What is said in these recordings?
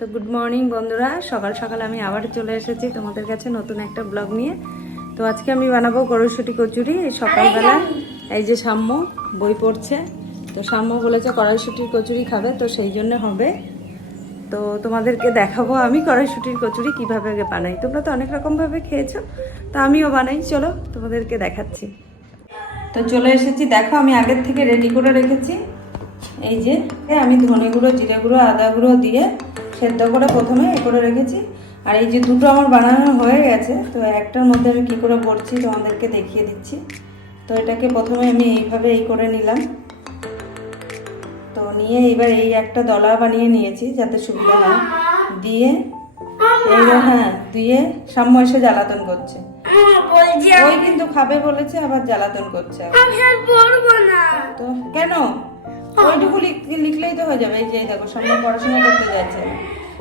তো good morning বন্ধুরা। সকাল সকাল আমি আবার চলে এসেছি তোমাদের কাছে নতুন একটা ব্লগ নিয়ে। তো আজকে আমি বানাবো কড়াইশুটি কচুরি। এই সকালবেলা এই যে সাম্য বই পড়ছে তো সাম্য বলেছে কড়াইশুটির কচুরি খাবে তো সেই জন্য হবে। তো তোমাদেরকে দেখাবো আমি কড়াইশুটির কচুরি কীভাবে বানাই। তোমরা তো অনেক রকমভাবে খেয়েছো তো আমিও বানাই। চলো তোমাদেরকে দেখাচ্ছি। তো চলে এসেছি। দেখো আমি আগের থেকে রেডি করে রেখেছি। এই যে আমি ধনে গুঁড়ো জিরে গুঁড়ো আদা গুঁড়ো দিয়ে সেদ্ধ করে প্রথমে এ করে রেখেছি। আর এই যে দুটো আমার বানানো হয়ে গেছে তো একটার মধ্যে আমি কি করে করছি তোমাদেরকে দেখিয়ে দিচ্ছি। তো এটাকে প্রথমে আমি এইভাবে এই করে নিলাম। তো নিয়ে এবার এই একটা দলা বানিয়ে নিয়েছি যাতে সুবিধা হয়। দিয়ে এই হ্যাঁ দিয়ে সাম্য এসে জ্বালাতন করছে। ওই কিন্তু খাবে বলেছে আবার জ্বালাতন করছে তো কেন? ওইটুকু লিখ- লিখলেই তো হয়ে যাবে। এই যে দেখো সামনে পড়াশোনা করতে যাচ্ছে।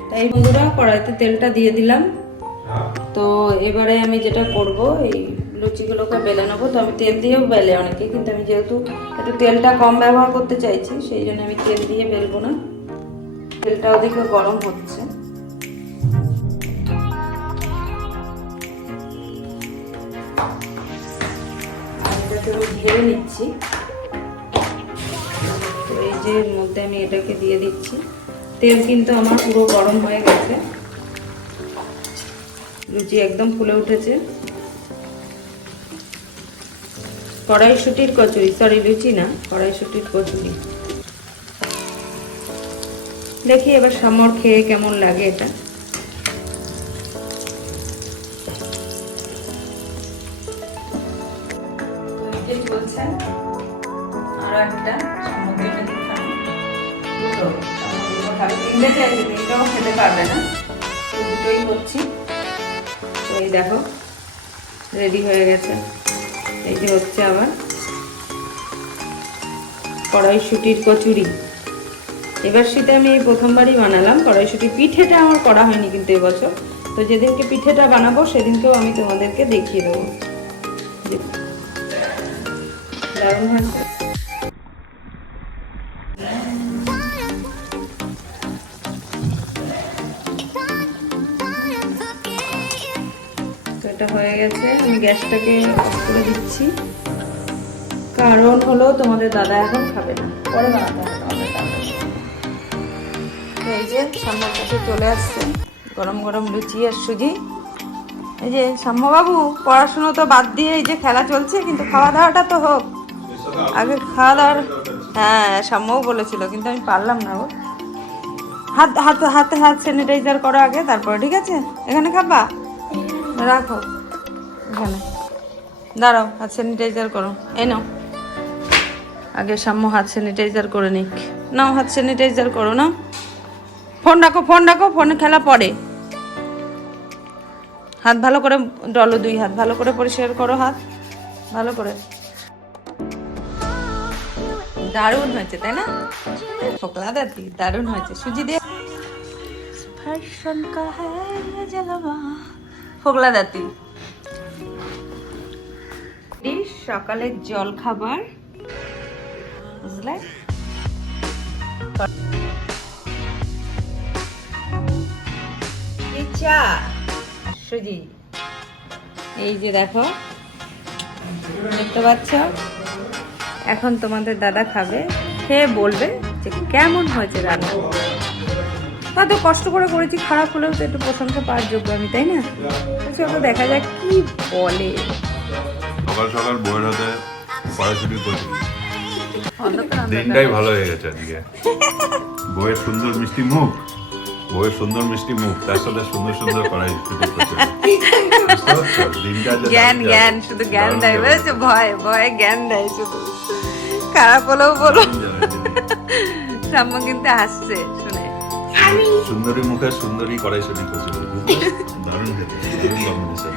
তাই বন্ধুরা কড়াইতে তেলটা দিয়ে দিলাম। তো এবারে আমি যেটা করব এই লুচিগুলোকে বেলে নেব। তো আমি তেল দিয়েও বেলে অনেকে কিন্তু আমি যেহেতু একটু তেলটা কম ব্যবহার করতে চাইছি সেই জন্য আমি তেল দিয়ে বেলবো না। তেলটা ওদিকে গরম হচ্ছে। আমি এটাকে আমি ঢেলে নিচ্ছি। তো এই যে মধ্যে আমি এটাকে দিয়ে দিচ্ছি। তেল কিন্তু আমার পুরো গরম হয়ে গেছে। লুচি একদম ফুলে উঠেছে। কড়াইশুটির কচুরি সরি লুচি না, কড়াইশুটির কচুরি। দেখি এবার সামর খেয়ে কেমন লাগে এটা। আরও একটা সামগ্রী দুটো। সামগ্রী তিনটে চাইছে তিনটাও খেতে পারবে না। দুটোই করছি। তো এই দেখো, রেডি হয়ে গেছে। এই যে হচ্ছে আবার কড়াইশুটির কচুরি। এবার শীতে আমি এই প্রথমবারই বানালাম। কড়াইশুটি পিঠেটা আমার করা হয়নি কিন্তু এবছর। তো যেদিনকে পিঠেটা বানাবো, সেদিনকেও আমি তোমাদেরকে দেখিয়ে দেবো। দারুণ হয়েছে। হয়ে গেছে, আমি গ্যাসটাকে অফ করে দিচ্ছি। কারণ হলো তোমাদের দাদা এখন খাবে না। পরে দাদা এই যে সামনের কাছে চলে আসছে। গরম গরম লুচি আর সুজি। এই যে সাম্যবাবু, পড়াশুনো তো বাদ দিয়ে এই যে খেলা চলছে, কিন্তু খাওয়া দাওয়াটা তো হোক। আগে খাওয়া দাওয়ার হ্যাঁ সাম্যও বলেছিল, কিন্তু আমি পারলাম না গো। হাত হাত, হাতে হাত স্যানিটাইজার করো আগে, তারপরে, ঠিক আছে? এখানে খাবা? রাখো। এখানে। দাঁড়াও হাত স্যানিটাইজার করো। এনো নাও। আগে সাম্য হাত স্যানিটাইজার করে নিক। নাও হাত স্যানিটাইজার করো না ফোন ডাকো ফোন ডাকো ফোনে খেলা পরে হাত ভালো করে ডলো দুই হাত। ভালো করে পরিষ্কার করো হাত। ভালো করে। দারুণ হয়েছে তাই না? ফোকলা দাদি দারুণ হয়েছে। সুজি দে। ফ্যাশন কা হ্যায় জলবা ফোকলা দাদি। সকালের জল খাবার বুঝলে চা। সুজি, এই যে দেখো, দেখতে পাচ্ছ? এখন তোমাদের দাদা খাবে, খেয়ে বলবে যে কেমন হয়েছে রান্না। কত কষ্ট করে করেছি, খারাপ হলেও তো একটু প্রশংসা পাওয়ার যোগ্য আমি, তাই না? তো চলো দেখা যাক কি বলে। সকাল সকাল বইয়ের হাতে পড়াশুটি করছি। দিনটাই ভালো হয়ে গেছে আজকে। বইয়ের সুন্দর মিষ্টি মুখ বইয়ের সুন্দর মিষ্টি মুখ তার সাথে সুন্দর সুন্দর করাই জ্ঞান জ্ঞান শুধু জ্ঞান দেয়। বুঝেছ? ভয় ভয় জ্ঞান দেয় শুধু। খারাপ হলেও বলো। সাম্য কিন্তু হাসছে শুনে। সুন্দরী মুখে সুন্দরী করাই শুনি করছিল দারুণ দারুণ কম্বিনেশন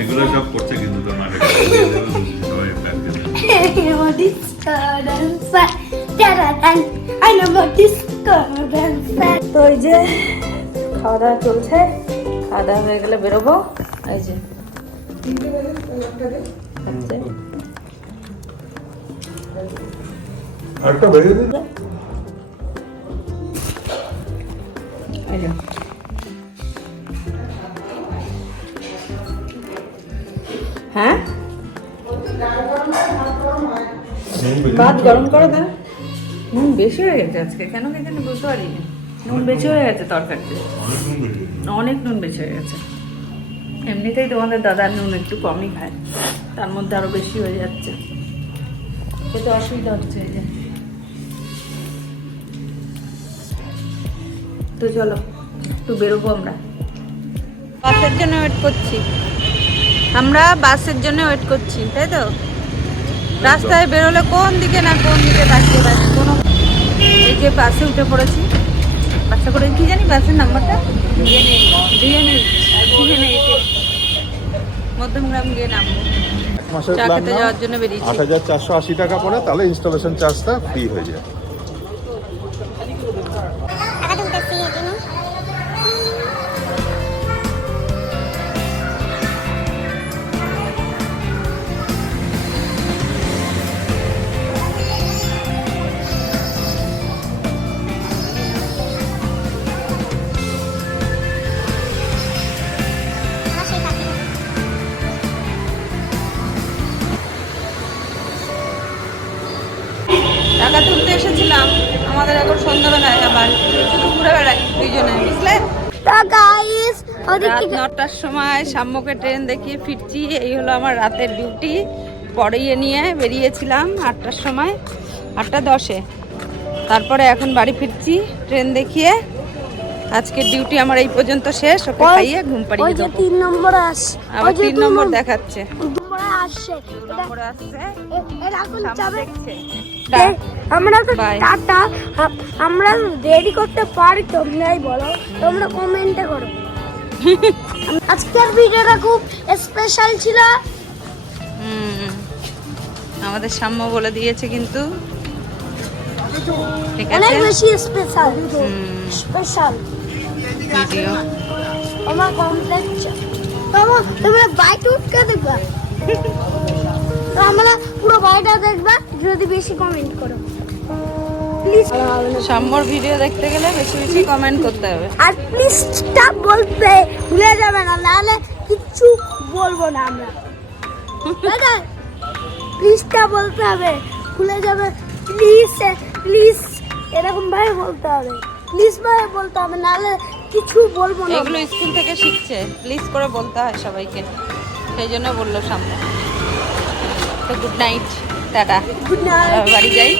এগুলো dancer সব করছে কিন্তু তো নাটক সবাই practice I know what disco dancer da da da. I know what disco dancer তো এই যে খাওয়া দাওয়া চলছে খাওয়া দাওয়া হয়ে গেলে বেরোবো। এই যে। আরেকটা বেরিয়ে দিন। হ্যাঁ? ভাত গরম করো দাঁড়া। নুন বেশি হয়ে গেছে আজকে। কেন কি জানি বুঝতে পারিনি। নুন বেশি হয়ে গেছে তরকারিতে। অনেক নুন বেশি হয়ে গেছে। এমনিতেই তোমাদের দাদার নুন একটু কমই খায়। তার মধ্যে আরও বেশি হয়ে যাচ্ছে। খেতে অসুবিধা হচ্ছে এই তো চলো, একটু বেরোবো আমরা। বাসের জন্য ওয়েট করছি। আমরা বাসের জন্য ওয়েট করছি, তাই তো? রাস্তায় বেরোলে কোন দিকে না কোন দিকে তাকিয়ে থাকে? কোনো এই যে বাসে উঠে পড়েছি। বাসে করে কি জানি বাসের নাম্বারটা? ডিএনএ ডিএনএ মধ্যমগ্রাম গিয়ে নামবো। মাসের প্ল্যান যাওয়ার জন্য বেরিয়েছি। আট হাজার চারশো আশি টাকা পড়ে তাহলে ইনস্টলেশন চার্জটা ফ্রি হয়ে যায়। এসেছিলাম আমাদের এখন সন্ধ্যাবেলায় আবার শুধু ঘুরে বেড়াই দুইজনে বুঝলে? রাত নটার সময় সাম্যকে ট্রেন দেখিয়ে ফিরছি এই হলো আমার রাতের ডিউটি পড়িয়ে নিয়ে বেরিয়েছিলাম আটটার সময় আটটা দশে। তারপরে এখন বাড়ি ফিরছি ট্রেন দেখিয়ে আজকের ডিউটি আমার এই পর্যন্ত শেষ ওকে খাইয়ে ঘুম ওই পাড়িয়ে যে দেবো। তিন নম্বর আস আবার তিন নম্বর দেখাচ্ছে। আমরা তো টাটা। আমরা রেডি করতে পারি তোমরাই বলো। তোমরা কমেন্টে করো। আজকের ভিডিওটা খুব স্পেশাল ছিল। আমাদের সাম্য বলে দিয়েছে কিন্তু। ঠিক অনেক বেশি স্পেশাল স্পেশাল ভিডিও আমার কমপ্লেক্স তোমরা তোমরা বাইট উঠকে দেখবা। আমরা পুরো বাইটা দেখবা যদি বেশি কমেন্ট করো। প্লিজ সাম্যর ভিডিও দেখতে গেলে বেশি বেশি কমেন্ট করতে হবে। আর প্লিজটা বলতে ভুলে যাবে না নাহলে কিচ্ছু বলব না আমরা। দাদা প্লিজটা বলতে হবে ভুলে যাবে। প্লিজ প্লিজ এরকম ভাবে বলতে হবে। প্লিজ ভাবে বলতে হবে নাহলে কিছু বলব না। এগুলো স্কুল থেকে শিখছে। প্লিজ করে বলতে হয় সবাইকে। সেই জন্য বলল সামনে। তো গুড নাইট টাটা। গুড নাইট বাড়ি যাই।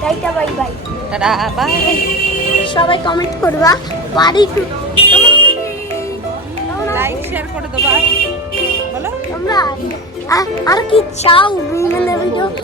টাইটা বাই বাই। টাটা বাই সবাই কমেন্ট করবা। বাড়ি লাইক শেয়ার করে দেবা। বলো। তোমরা আর- আর কি চাও মানে ভিডিও